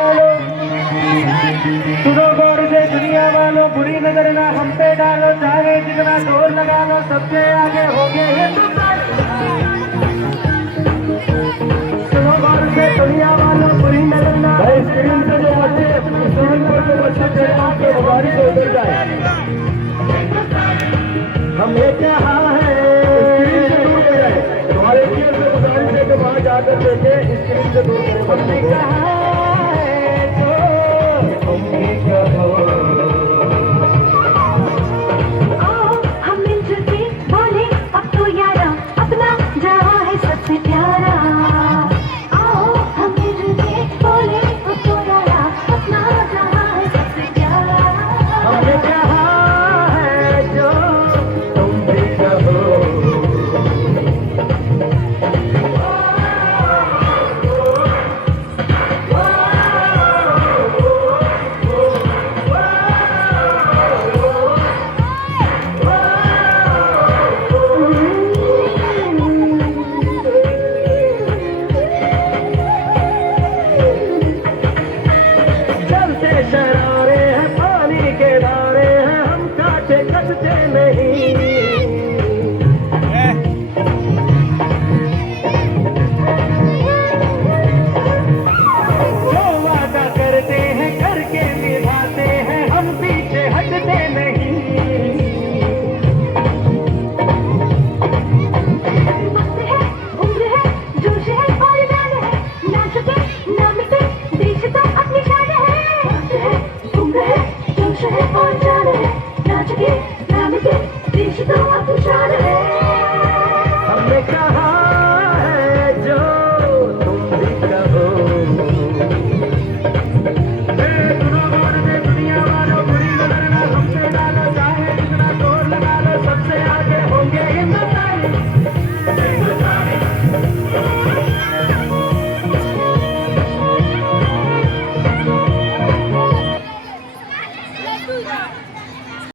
वालों, सुनो गौर से दुनिया वालों, बुरी नजर ना हम पे डालो, चाहे जितना जोर लगा लो, सबसे आगे होंगे हिंदुस्तान। सुनो गौर से दुनिया वालों, बुरी नजर ना